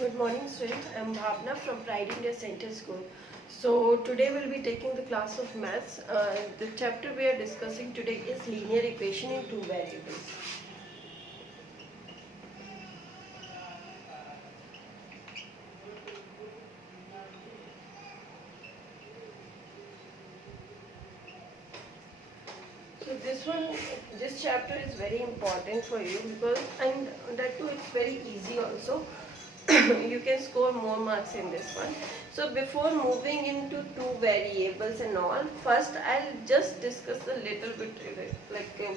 Good morning, students. I am Bhavna from Pride India Center School. So today we'll be taking the class of maths. The chapter we are discussing today is linear equation in two variables. So this chapter is very important for you because, and that too it's very easy also. You can score more marks in this one. So before moving into two variables and all, first I'll just discuss a little bit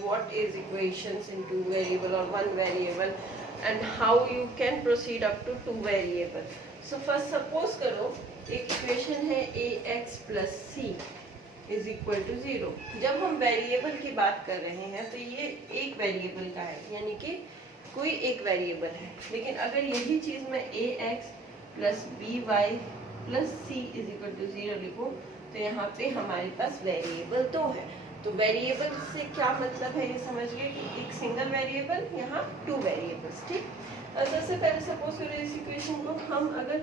what is equations in two variable or one variable and how you can proceed up to two variable. So first suppose करो एक equation है ax plus c is equal to 0। जब हम variable की बात कर रहे हैं तो ये एक वेरिएबल का है, यानी कि कोई एक वेरिएबल है। लेकिन अगर यही चीज मैं ax plus by plus c is equal to 0 लिखूं तो यहाँ पे हमारे पास वेरिएबल तो है। तो वेरिएबल से क्या मतलब है ये समझ गए कि एक सिंगल वेरिएबल, यहाँ टू वेरिएबल्स। ठीक, सबसे पहले सपोज करो इस इक्वेशन को हम अगर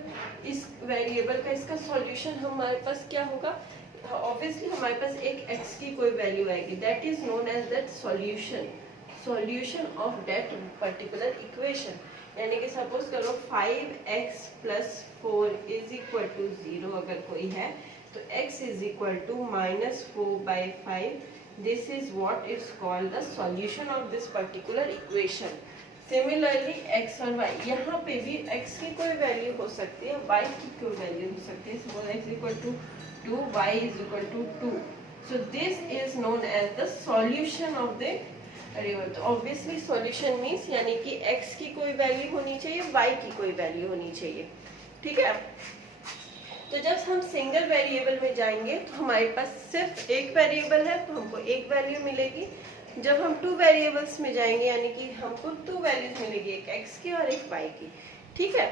इस वेरिएबल का इसका सॉल्यूशन हमारे पास क्या होगा, ऑब्वियसली हमारे पास एक x की कोई वैल्यू आएगी, that is known as that solution of that particular equation. यानी कि सपोज करो 5x plus 4 is equal to 0 अगर कोई है तो x is equal to -4/5। This is what is called the solution of this particular equation. Similarly x और y, यहाँ पे भी x की कोई वैल्यू हो सकती है, y की कोई वैल्यू हो सकती है। Suppose x equal to 2, y is equal to 2. So this is known as the solution of the variable. तो obviously solution means यानी कि x की कोई वैल्यू होनी चाहिए, y की कोई वैल्यू होनी चाहिए। ठीक है, तो जब हम सिंगल वेरिएबल में जाएंगे तो हमारे पास सिर्फ एक वेरिएबल है तो हमको एक वैल्यू मिलेगी। जब हम टू वेरिएबल्स में जाएंगे यानी कि हमको टू वैल्यूज मिलेगी, एक x की और एक y की। ठीक है,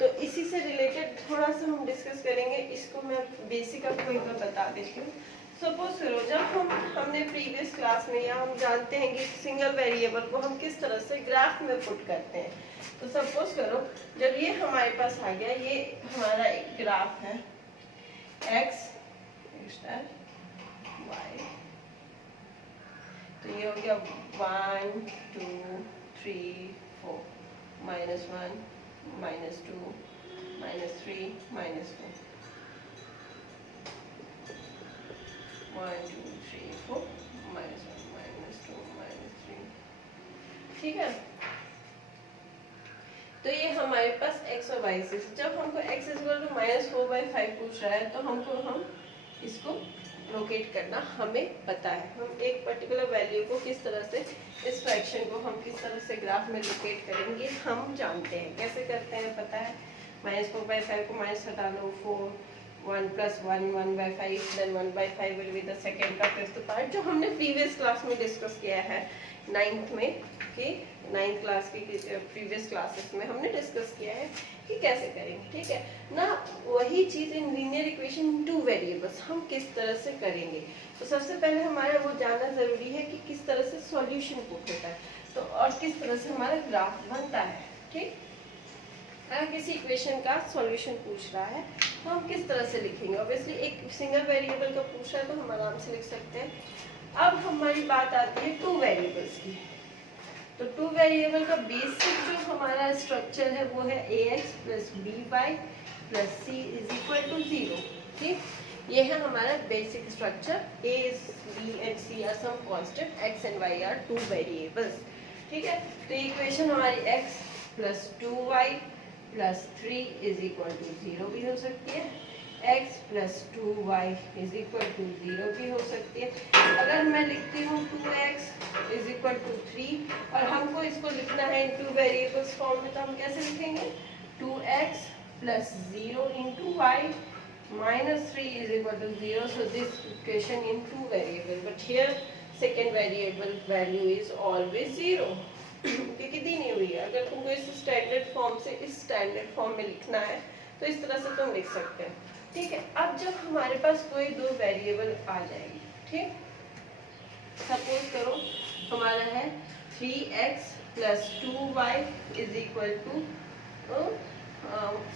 तो इसी से रिलेटेड थोड़ा सा हम डिस्कस करेंगे। इसको मैं बेसिक आपको एक बार बता देती हूँ। सपोज करो जब हमने प्रीवियस क्लास में, या हम जानते हैं कि सिंगल वेरिएबल को हम किस तरह से ग्राफ में पुट करते हैं। तो सपोज करो जब ये हमारे पास आ गया, ये हमारा एक ग्राफ है x स्टार y, तो ये हो गया 1 2 3 4 -1 -2 -3 -4 1 2 3 4 -1 -2 -3। ठीक है, तो ये हमारे पास x और y से, जब हमको x इक्वल टू -4/5 पूछ रहा है तो हम इसको लोकेट करना हमें पता है। हम एक पर्टिकुलर वैल्यू को किस तरह से, इस फ्रैक्शन को हम किस तरह से ग्राफ में लोकेट करेंगे हम जानते हैं। कैसे करते हैं पता है, -4/5 को माइनस हटा लो, 4 1 + 1 1/5, then 1/5 will be the second का फिफ्थ पार्ट, जो हमने प्रीवियस क्लास में डिस्कस किया है 9th में, कि 9th क्लास की प्रीवियस क्लासेस में हमने डिस्कस किया है कि कैसे करेंगे। ठीक है ना, वही चीज in linear equation two variables हम किस तरह से करेंगे। तो सबसे पहले हमारा वो जानना जरूरी है कि किस तरह से सॉल्यूशन पुट होता है, तो और किस तरह से हमारा ग्राफ बनता है। ठीक, अगर किसी इक्वेशन का सॉल्यूशन पूछ रहा है तो हम किस तरह से लिखेंगे। ऑब्वियसली एक सिंगल वेरिएबल का पूछ रहा है तो हम आराम से लिख सकते हैं। अब हमारी बात आती है टू वेरिएबल्स की। तो टू वेरिएबल का बेसिक जो हमारा स्ट्रक्चर है वो है ax plus by plus c is equal to 0। ठीक, ये है हमारा basic structure. a, b and c are some constant, x and y are two variables. ठीक है, तो इक्वेशन हमारी x plus 2y plus 3 is equal to 0 भी हो सकती है, x plus 2y is equal to 0 भी हो सकती है। अगर मैं लिखती हूँ 2x इज इक्वल टू 3 और हमको इसको लिखना है इन टू वेरिएबल्स फॉर्म में, तो हम कैसे लिखेंगे, 2x plus 0 into y minus 3 is equal to 0. So this equation in two variable, but here second variable value is always 0 क्योंकि दी नहीं हुई है। अगर तुमको इस स्टैंडर्ड फॉर्म से इस स्टैंडर्ड फॉर्म में लिखना है तो इस तरह से तुम लिख सकते हो। ठीक है, अब जब हमारे पास कोई दो वेरिएबल आ जाएगी, ठीक, सपोज करो हमारा है 3x plus 2y is equal to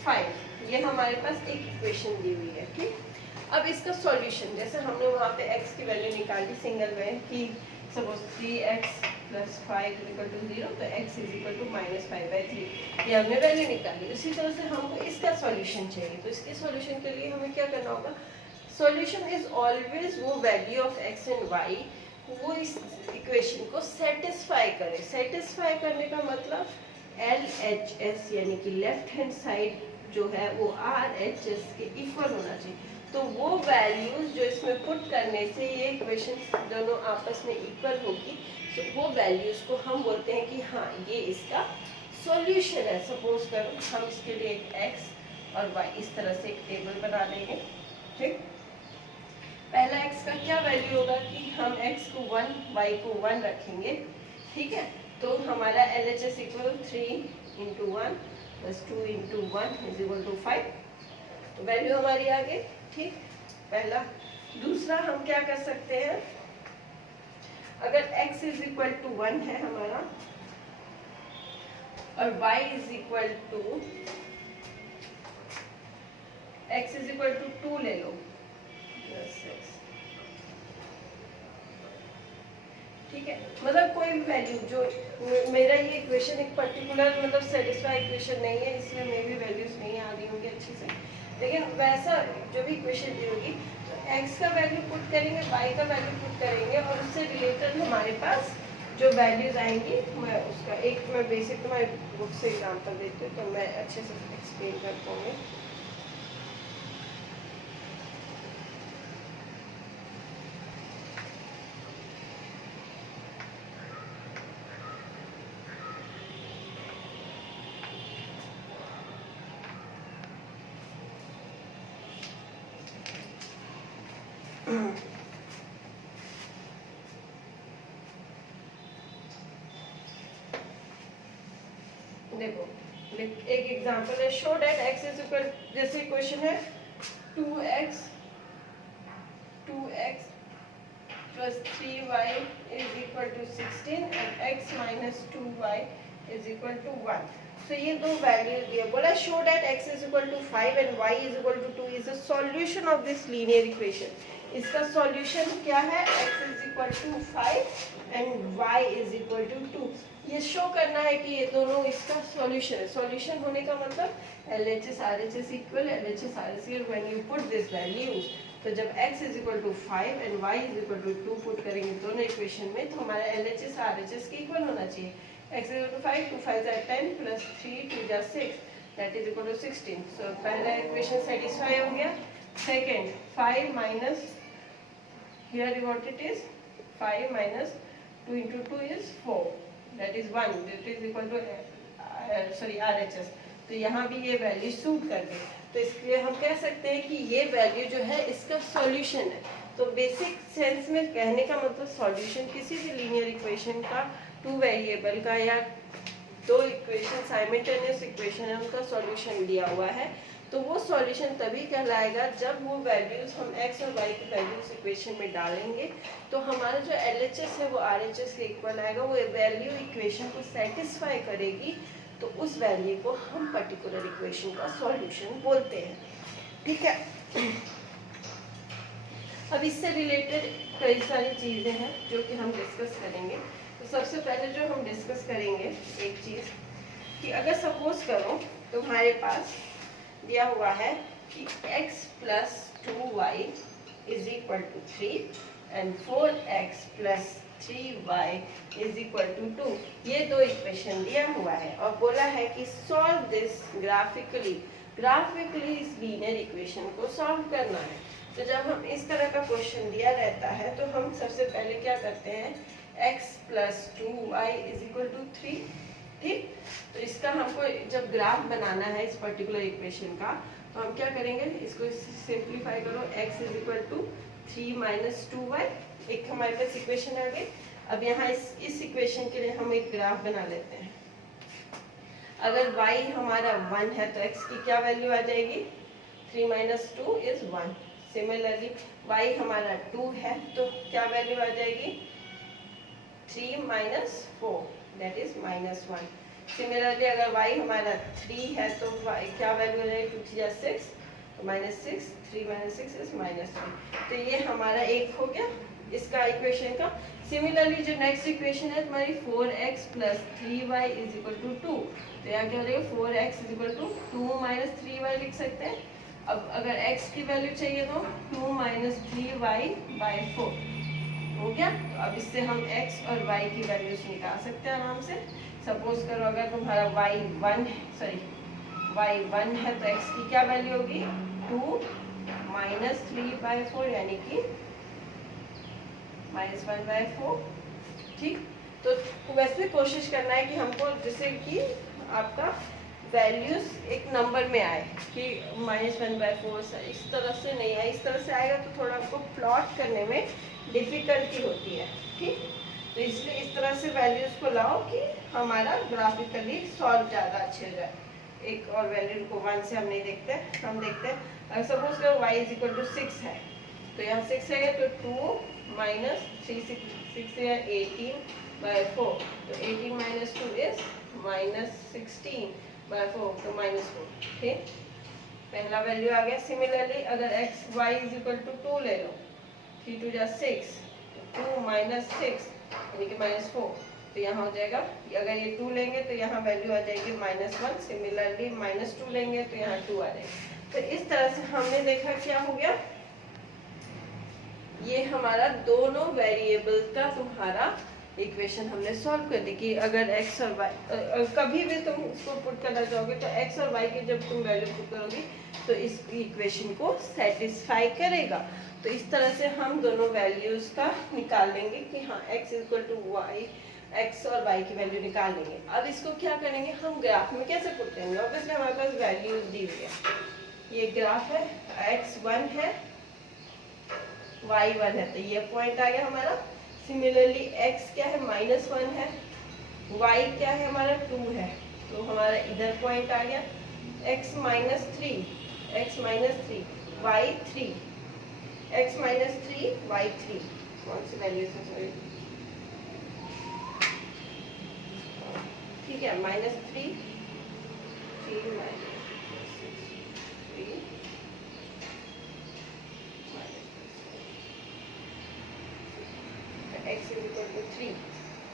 5, ये हमारे पास एक इक्वेशन दी हुई है, ठीक। अब इसका सॉल्यूशन, जैसे हमने वहाँ पे x की वैल्यू निकाली सिंगल में कि सपोज 3x + 5 = 0, तो x = -5/3, ये हमने वैल्यू निकाली। उसी तरह से हमको इसका सॉल्यूशन चाहिए, तो इसके सॉल्यूशन के लिए हमें क्या करना होगा, सॉल्यूशन इज ऑलवेज वो value of x and y वो इस इक्वेशन को सेटिस्फाई करे। सेटिस्फाई करने का मतलब LHS यानी कि लेफ्ट हैंड साइड जो है वो RHS के इक्वल होना चाहिए। तो वो वैल्यूज जो इसमें पुट करने से ये इक्वेशन दोनों आपस में इक्वल होगी, तो वो वैल्यूज को हम बोलते हैं कि हाँ ये इसका सॉल्यूशन है। सपोज करो हम इसके लिए एक x और y इस तरह से एक टेबल बना लेंगे, ठीक। पहला x का क्या वैल्यू होगा कि हम x को 1 y को 1 रखेंगे, ठीक है। तो हमारा LHS = 3 × 1 + 2 × 1 = 5, तो वैल्यू हमारी आ गई, ठीक। पहला। दूसरा हम क्या कर सकते हैं, अगर x = 1 है हमारा और y = x = 2 ले लो, ठीक है। मतलब कोई भी वैल्यू जो, मेरा ये इक्वेशन एक पर्टिकुलर मतलब सेटिस्फाई इक्वेशन नहीं है, इसमें मे भी वैल्यूज नहीं आ रही होंगी अच्छी से, लेकिन वैसा जो भी इक्वेशन दी होगी तो x का वैल्यू पुट करेंगे, y का वैल्यू पुट करेंगे और उससे रिलेटेड हमारे पास जो वैल्यूज आएंगी, मैं उसका एक मैं बेसिक तुम्हारे बुक से एग्जांपल देती हूँ तो मैं अच्छे से एक्सप्लेन कर पाऊँगी। देखो एक एग्जांपल है, शो दैट x = जैसे क्वेश्चन है 2x + 3y = 16 and x - 2y = 1। तो ये दो वैल्यूज दिए, बोला show that x = 5 and y = 2 is the solution of this linear equation. इसका सॉल्यूशन क्या है, x = 5 and y = 2। ये शो करना है कि ये दोनों इसका सॉल्यूशन है। सॉल्यूशन होने का मतलब LHS RHS equal, LHS RHS when you put this values, तो जब x = 5 and y = 2 पुट करेंगे दोनों इक्वेशन में, तो हमारा LHS RHS के इक्वल होना चाहिए। x = 5, 2 5 are 10 + 3 2 are 6, that is equal to 16। so पहला इक्वेशन सेटिस्फाई हो गया। Second 5 minus, here what it is 5 minus 2 × 2 is 4, that is 1, that is equal to RHS। तो यहाँ भी ये वैल्यू सूट कर गई, तो इसलिए हम कह सकते हैं कि ये वैल्यू जो है इसका सॉल्यूशन है। तो बेसिक सेंस में कहने का मतलब सॉल्यूशन किसी भी लीनियर इक्वेशन का, टू वेरिएबल का या दो इक्वेशन साइमल्टेनियस इक्वेशन है उनका सॉल्यूशन दिया हुआ है, तो वो सॉल्यूशन तभी कहलाएगा जब वो वैल्यूज हम x और y की वैल्यूज इक्वेशन में डालेंगे, तो हमारा जो LHS है वो RHS के इक्वल आएगा। वो वैल्यू इक्वेशन को सेटिस्फाई करेगी, तो उस वैल्यू को हम पर्टिकुलर इक्वेशन का सॉल्यूशन बोलते हैं, ठीक है। अब इससे रिलेटेड कई सारी चीज़ें हैं जो कि हम डिस्कस करेंगे। तो सबसे पहले जो हम डिस्कस करेंगे एक चीज़ कि अगर सपोज करो तुम्हारे पास दिया हुआ है कि x + 2y = 3 and 4x + 3y = 2, ये दो इक्वेशन दिया हुआ है और बोला है कि सॉल्व दिस ग्राफिकली। ग्राफिकली इस लीनियर इक्वेशन को सॉल्व करना है। तो जब हम इस तरह का क्वेश्चन दिया रहता है तो हम सबसे पहले क्या करते हैं, x + 2y = 3, ठीक। तो इसका हमको जब ग्राफ बनाना है इस पर्टिकुलर इक्वेशन का, तो हम क्या करेंगे, इसको सिंप्लीफाई करो, x = 3 - 2y, एक हमारे पास इक्वेशन आ गई। अब यहाँ इस इक्वेशन के लिए हम एक ग्राफ बना लेते हैं। अगर y हमारा 1 है तो x की क्या वैल्यू आ जाएगी, 3 - 2 is 1। सिमिलरली y हमारा 2 है तो क्या वैल्यू आ जाएगी, 3 - 4, that is -1। सिमिलरली अगर y हमारा 3 है तो y क्या वैल्यू है, 2 3 जा 6 तो -6, 3 - 6 इज -3। तो ये हमारा एक हो गया इसका इक्वेशन का। सिमिलरली जो नेक्स्ट इक्वेशन है तुम्हारी 4x + 3y = 2। तो यहाँ क्या हो जाएगा, 4x = 2 - 3y लिख सकते हैं। अब अगर x की वैल्यू चाहिए तो 2 - 3y/4 हो गया। तो अब इससे हम x और y की वैल्यूज निकाल सकते हैं आराम से। सपोज करो अगर तुम्हारा y 1 है तो x की क्या वैल्यू होगी, 2 - 3/4 यानी कि -1/4। ठीक, तो वैसे कोशिश करना है कि हमको जैसे कि आपका वैल्यूज एक नंबर में आए कि -1/4 इस तरह से नहीं आए। इस तरह से आएगा तो थोड़ा आपको प्लॉट करने में डिफिकल्टी होती है। ठीक, तो इसलिए इस तरह से वैल्यूज को लाओ कि हमारा ग्राफिकली सॉल्व ज़्यादा अच्छे हो जाए। एक और वैल्यू को 1 से हम नहीं देखते, हम देखते हैं अगर सपोज करो y = 6 है तो यहाँ 6 है तो 2 - 3 6 है 18/4। तो 18 - 2 इज -16/4 तो -4। ठीक, पहला वैल्यू आ गया। सिमिलरली अगर y = 2 ले लो, 3 2 जा 6 तो 2 - 6 यानी कि -4। तो यहाँ हो जाएगा, अगर ये 2 लेंगे तो यहाँ वैल्यू आ जाएगी -1। सिमिलरली -2 लेंगे तो यहाँ 2 आ जाएगी। तो इस तरह से हमने देखा क्या हो गया, ये हमारा दोनों वेरिएबल का तुम्हारा इक्वेशन हमने सॉल्व कर दी कि अगर x और y कभी भी तुम इसको पुट करना चाहोगे तो x और y की जब तुम वैल्यू पुट करोगी तो इस इक्वेशन को सेटिस्फाई करेगा। तो इस तरह से हम दोनों वैल्यूज का निकाल लेंगे कि हाँ x = y, x और y की वैल्यू निकाल लेंगे। अब इसको क्या करेंगे, हम ग्राफ में कैसे पुट करेंगे। ऑब्वियसली हमारे पास वैल्यूज दी हुई है, ये ग्राफ है, x 1 है y 1 है तो ये पॉइंट आ गया हमारा। सिमिलरली x क्या है, -1 है, y क्या है हमारा 2 है तो हमारा इधर पॉइंट आ गया। x - 3 y 3, x - 3 y 3 कौन सी वैल्यू है, सॉरी, ठीक है, -3 3 x =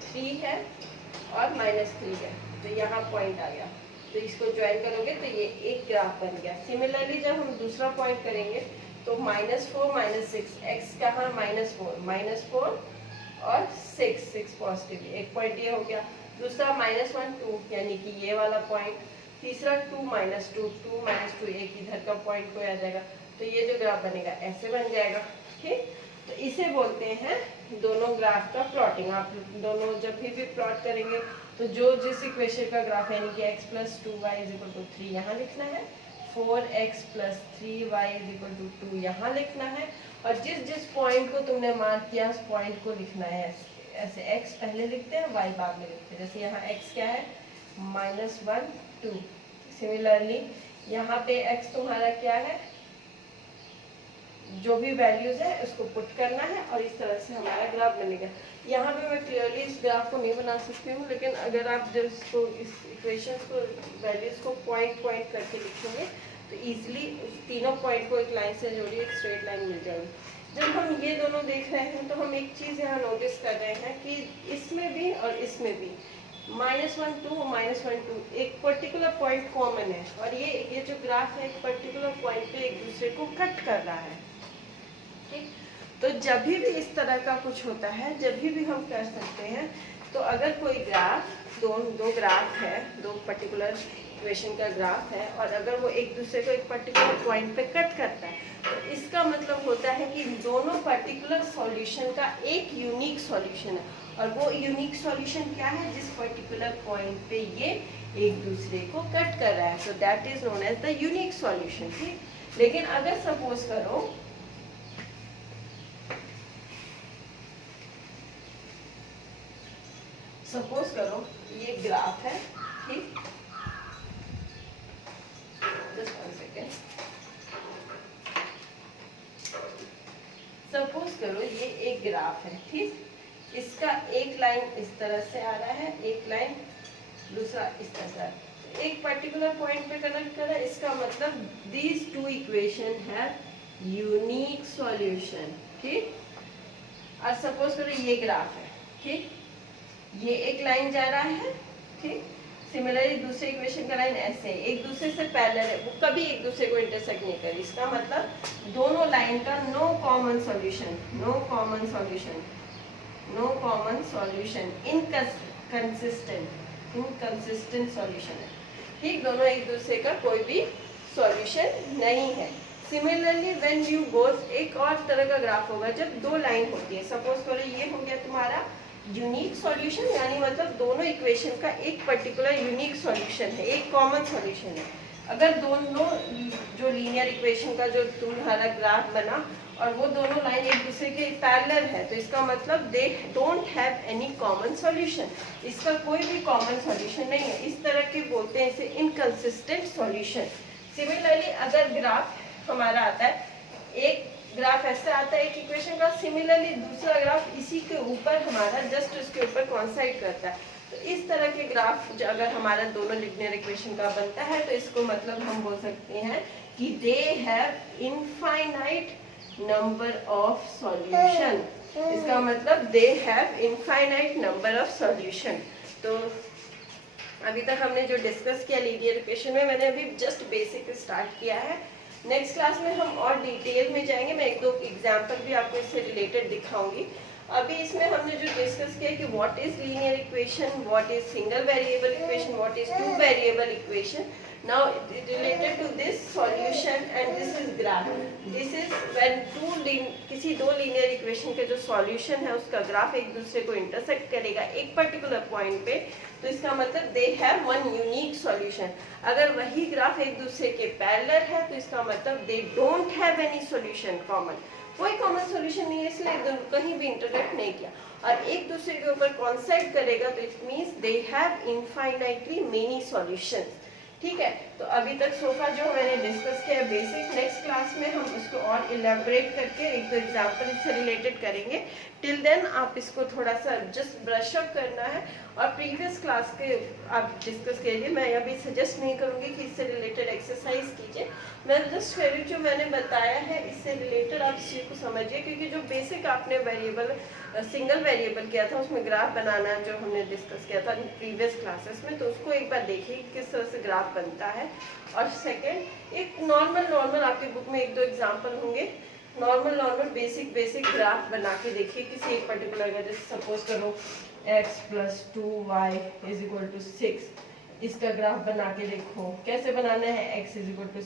3 है और -3 है तो यहाँ पॉइंट आ गया। तो इसको ज्वाइन करोगे तो ये एक ग्राफ बन गया। सिमिलरली जब हम दूसरा पॉइंट करेंगे तो -4 - 6 x कहाँ, -4 और 6 पॉजिटिव, एक पॉइंट ये हो गया। दूसरा -1 2 यानी कि ये वाला पॉइंट। तीसरा 2 - 2 एक इधर का पॉइंट को आ जाएगा। तो ये जो ग्राफ बनेगा ऐसे बन जाएगा। ठीक, तो इसे बोलते हैं दोनों ग्राफ का प्लॉटिंग। आप दोनों जब भी प्लॉट करेंगे तो जो जिस इक्वेशन का ग्राफ है यानी कि x + 2y = 3 यहाँ लिखना है, 4x + 3y = 2 यहाँ लिखना है, और जिस जिस पॉइंट को तुमने मार्क किया उस पॉइंट को लिखना है। ऐसे x पहले लिखते हैं, y बाद में लिखते हैं। जैसे यहाँ x क्या है, -1 2। सिमिलरली यहाँ पे x तुम्हारा क्या है, जो भी वैल्यूज है उसको पुट करना है और इस तरह से हमारा ग्राफ बनेगा। यहाँ पे मैं क्लियरली इस ग्राफ को नहीं बना सकती हूँ, लेकिन अगर आप जब इसको इस इक्वेशन को वैल्यूज को पॉइंट करके लिखेंगे तो इजीली तीनों पॉइंट को एक लाइन से जोड़िए, एक स्ट्रेट लाइन मिल जाएगी। जब हम ये दोनों देख रहे हैं तो हम एक चीज़ यहाँ नोटिस कर रहे हैं कि इसमें भी और इसमें भी -1 2 एक पर्टिकुलर पॉइंट कॉमन है, और ये जो ग्राफ है एक पर्टिकुलर पॉइंट पे एक दूसरे को कट कर रहा है। ठीक, तो जब भी इस तरह का कुछ होता है, जब भी हम कर सकते हैं, तो अगर कोई ग्राफ दो ग्राफ है, दो पर्टिकुलर इक्वेशन का ग्राफ है, और अगर वो एक दूसरे को एक पर्टिकुलर पॉइंट पे कट करता है तो इसका मतलब होता है कि दोनों पर्टिकुलर सॉल्यूशन का एक यूनिक सॉल्यूशन है, और वो यूनिक सॉल्यूशन क्या है, जिस पर्टिकुलर पॉइंट पे ये एक दूसरे को कट कर रहा है। So that is known as the unique solution. ठीक, लेकिन अगर सपोज करो ये ग्राफ है, ठीक, जस्ट 1 सेकेंड। सपोज करो ये एक ग्राफ है, ठीक, इसका एक लाइन इस तरह से आ रहा है, एक लाइन दूसरा इस तरह से एक पर्टिकुलर पॉइंट पे कनेक्ट करा, इसका मतलब these two equation have unique solution. ठीक, और सपोज करो ये ग्राफ है, ठीक, ये एक लाइन जा रहा है, ठीक, सिमिलरली दूसरे इक्वेशन का लाइन ऐसे है, एक दूसरे से पैरेलल है, वो कभी एक दूसरे को इंटरसेक्ट नहीं करी, इसका मतलब दोनों लाइन का no common solution, no common solution, no common solution, inconsistent, inconsistent solution है। ठीक, दोनों एक दूसरे का कोई भी सॉल्यूशन नहीं है। सिमिलरली व्हेन यू गोस, एक और तरह का ग्राफ होगा जब दो लाइन होती है, सपोज करो ये हो गया तुम्हारा यूनिक सॉल्यूशन, यानी मतलब दोनों इक्वेशन का एक पर्टिकुलर यूनिक सॉल्यूशन है, एक कॉमन सॉल्यूशन है। अगर दोनों जो लीनियर इक्वेशन का जो तुम्हारा ग्राफ बना और वो दोनों लाइन एक दूसरे के पैरेलल है, तो इसका मतलब they don't have any common solution, इसका कोई भी कॉमन सॉल्यूशन नहीं है, इस तरह के बोलते हैं इसे इनकंसिस्टेंट सॉल्यूशन। सिमिलरली अगर ग्राफ हमारा आता है, एक ग्राफ ऐसे आता है एक इक्वेशन का, सिमिलरली दूसरा ग्राफ इसी के ऊपर हमारा जस्ट उसके ऊपर कोइंसाइड करता है, तो इस तरह के ग्राफ अगर हमारा दोनों लीनियर इक्वेशन का बनता है तो इसको मतलब हम बोल सकते हैं कि they have infinite number of solution, इसका मतलब they have infinite number of solution. तो अभी तक हमने जो डिस्कस किया लीनियर इक्वेशन में, मैंने अभी जस्ट बेसिक स्टार्ट किया है, नेक्स्ट क्लास में हम और डिटेल में जाएंगे, मैं एक दो एग्जांपल भी आपको इससे रिलेटेड दिखाऊंगी। अभी इसमें हमने जो डिस्कस किया कि what is linear equation, what is single variable equation, what is two variable equation. Now related to this solution and this is graph, this is when किसी दो लीनियर इक्वेशन के जो सॉल्यूशन है उसका ग्राफ एक दूसरे को इंटरसेक्ट करेगा एक पर्टिकुलर पॉइंट पे, तो इसका मतलब they have one unique solution. अगर वही ग्राफ एक दूसरे के पैरेलल है तो इसका मतलब they don't have any solution common, कोई कॉमन सॉल्यूशन नहीं है, इसलिए दोनों कहीं भी इंटरसेक्ट नहीं किया, और एक दूसरे के ऊपर कोइंसाइड करेगा तो it means they have infinitely many solutions. ठीक है, तो अभी तक सोफा जो मैंने डिस्कस किया बेसिक, नेक्स्ट क्लास में हम इसको और इलेबोरेट करके एक दो एग्जांपल इससे रिलेटेड करेंगे। टिल देन आप इसको थोड़ा सा जस्ट ब्रश अप करना है, और प्रीवियस क्लास के आप डिस्कस कीजिए, मैं अभी सजेस्ट नहीं करूँगी कि इससे रिलेटेड एक्सरसाइज कीजिए, मैं जस्ट फिर जो मैंने बताया है इससे रिलेटेड आप इस चीज़ को समझिए, क्योंकि जो बेसिक आपने वेरिएबल सिंगल वेरिएबल किया था उसमें ग्राफ बनाना जो हमने डिस्कस किया था प्रीवियस क्लासेस में, तो उसको एक बार देखिए किस तरह से ग्राफ बनता है। और सेकंड, एक नॉर्मल आपकी बुक में एक दो एग्जांपल होंगे, नॉर्मल बेसिक ग्राफ बना के देखिए किसी एक पर्टिकुलर का, जैसे सपोज करो x + 2y = 6, इसका ग्राफ बना के देखो कैसे बनाना है। x =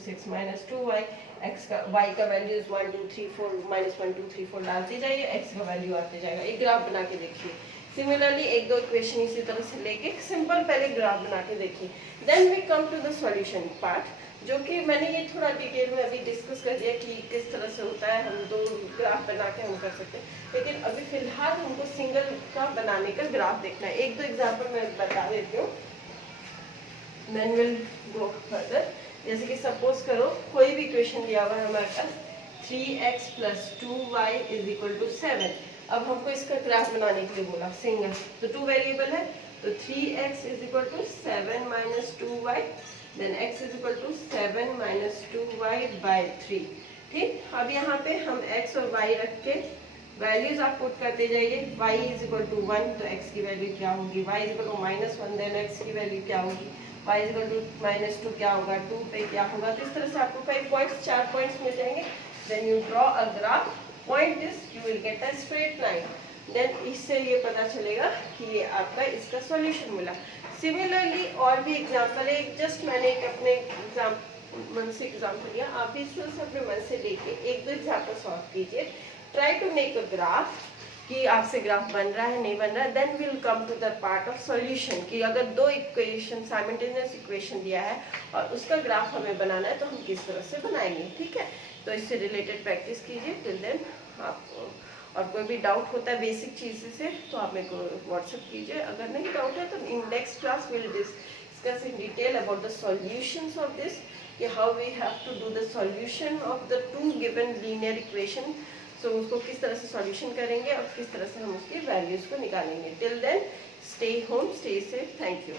6 - 2y, x का y का वैल्यू 1 2 3 4 -1 2 3 4 डालते जाइए, x का वैल्यू आते जाएगा, एक ग्राफ बना के देखिए। सिमिलरली एक दो इक्वेशन इसी तरह से लेके सिंपल पहले ग्राफ बना के देखिए, then we come to the solution part, जो कि मैंने ये थोड़ा डिटेल में अभी डिस्कस कर दिया कि किस तरह से होता है, हम दो ग्राफ बना के हम कर सकते हैं, लेकिन अभी फिलहाल हमको सिंगल का बनाने का ग्राफ देखना है। एक दो एग्जांपल मैं बता देती हूँ, देन विल गो फर्दर। जैसे कि सपोज करो कोई भी इक्वेशन दिया हुआ है हमारे पास, 3x + 2y = 7, अब हमको इसका ग्राफ बनाने के लिए बोला सिंगल, तो टू वेरिएबल है, तो 3x = 7 - 2y, then x = 7 - 2y/3। ठीक, अब यहाँ पे हम x और y रख के वैल्यूज आप पुट करते जाइए, y = 1 तो x की वैल्यू क्या होगी, y = -1, देन x की वैल्यू क्या होगी, y = -2 क्या होगा, 2 पे क्या होगा, तो इस तरह से आपको 5 पॉइंट्स 4 पॉइंट्स मिल जाएंगे। Then you draw a graph, point this, you will get a straight line, then इससे ये पता चलेगा कि ये आपका इसका सॉल्यूशन मिला। सिमिलरली और भी एग्जांपल है, जस्ट मैंने एक अपने मन से एग्जांपल लिया, आप भी इसमें से अपने मन से लेके एक दो एग्जांपल सॉल्व कीजिए, try to make a graph कि आपसे ग्राफ बन रहा है नहीं बन रहा है, then will come to the part of solution कि अगर दो इक्वेशन साइमल्टेनियस इक्वेशन दिया है और उसका ग्राफ हमें बनाना है तो हम किस तरह से बनाएंगे। ठीक है, तो इससे रिलेटेड प्रैक्टिस कीजिए। टिल देन आप, और कोई भी डाउट होता है बेसिक चीज़ से तो आप मेरे को व्हाट्सएप कीजिए, अगर नहीं डाउट है तो in next class will discuss in detail about the solutions of this, कि how we have to do the solution of the two given linear equation, so उसको किस तरह से सॉल्यूशन करेंगे और किस तरह से हम उसकी वैल्यूज को निकालेंगे। Till then stay home, stay safe, thank you.